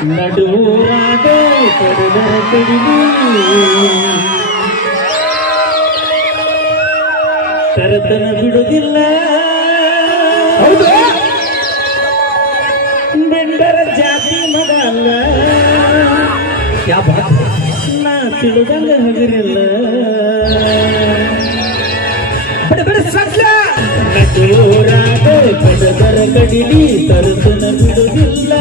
ಕಡಿದು ಬಿಡುವುದಿಲ್ಲ ಹೌದು ಬೆಂಡರ ಜಾತಿ ಮಗ ಅಲ್ಲ ನಾ ತಿಳಿದಂಗ ಹಗರಿಲ್ಲ ಕಡದರ ಕಡಿಲಿ ತರತನ ಬಿಡುವುದಿಲ್ಲ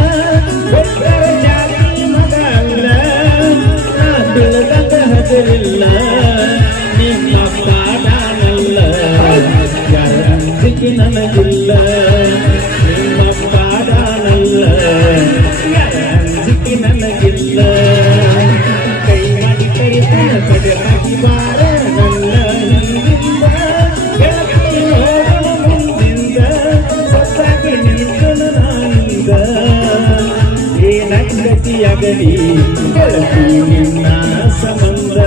ಏನಗತಿಯಾಗಲಿ ಗೆಳತಿ ನಿನ್ನ ಸಂಬಂಧ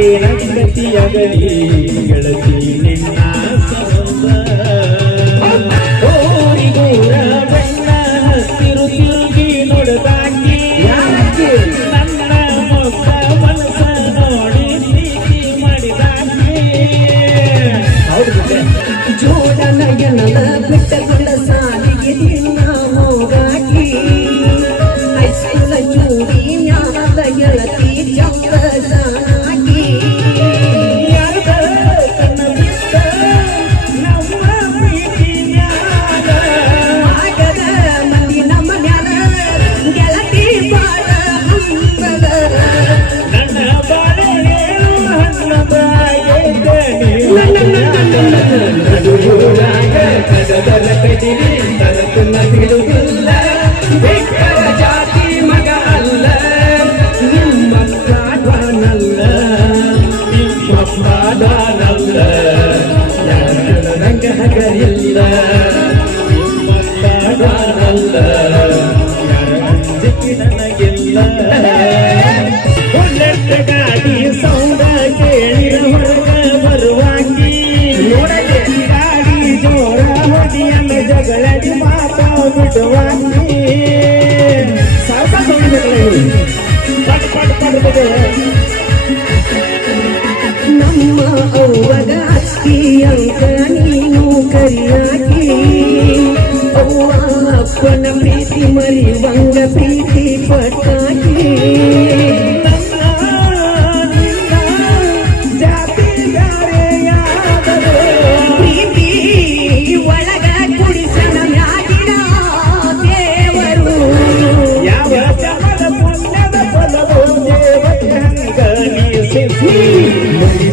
ಏನಗತಿಯಾಗಲಿ ಗೆಳತಿ ನಮ್ಮ ಅವ್ವಗ ಅಂಕ ನೀನು ಕರಿಯಾಗಿ ಅವ್ವ ಅಪ್ಪನ ಪ್ರೀತಿ ಮರಿವಂಗ ಪ್ರೀತಿ ಪಟ್ಟಾಕಿ.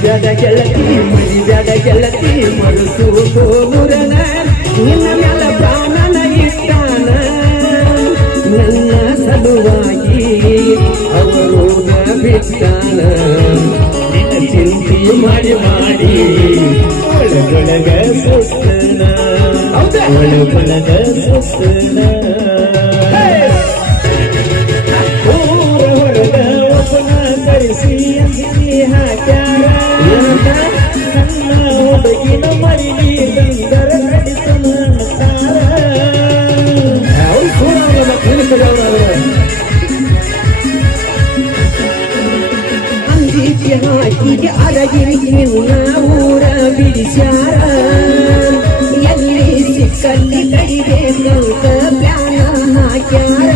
ಮರಿಬೇಡ ಗೆಳತಿ ಮರಿಬೇಡ ಗೆಳತಿ ಮರುಸು ಗೋಮುರನ ನಿನ್ನ ಮ್ಯಾಲ ಪ್ರಾಣನ ಇಟ್ಟಾನ. ನನ್ನ ಸಲುವಾಗಿ ಅವರು ಬಿಟ್ಟಾನ. ಚಿಂತಿ ಮಾಡಿ ಮಾಡಿ ಒಳಗೊಳಗ ಸುಸ್ತನ? ಒಳಗೊಳಗ ಸುಸ್ತನ ಹಾಕಿಗೆ ಅರಗಿರಿ ಊರ ಬಿಡಿಸ್ಯಾರ. ಎಲ್ಲಿ ಸಿಕ್ಕಲ್ಲಿ ಕಡಿಬೇಕಂತ ಪ್ಯಾನ ಹಾಕ್ಯಾರ.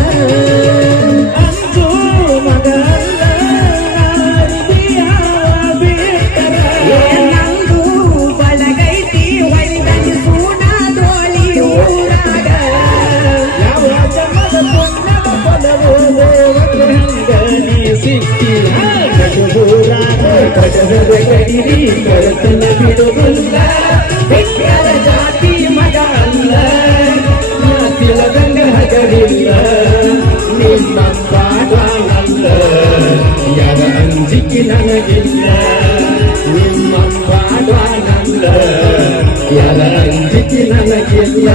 ಅಂಜು ಮಗಲ್ಲ. ನಂದು ಬಳಗೈತಿ ಊರಾಗ. ಯಾವ ಕಡದರ ಕಡಿರಿ ಕಡತನ ಬಿಡುವುದಿಲ್ಲ ಜಾತಿ ಮಗ ಅಲ್ಲ ಹಗರಿಲ್ಲ ನಿಮ್ಮ ಪಾಡನಲ್ಲ ಯಾರ ಅಂಜಿಕೆ ನಿಮ್ಮ ಅಂಜಿಕೆ ನನಗಿಲ್ಲ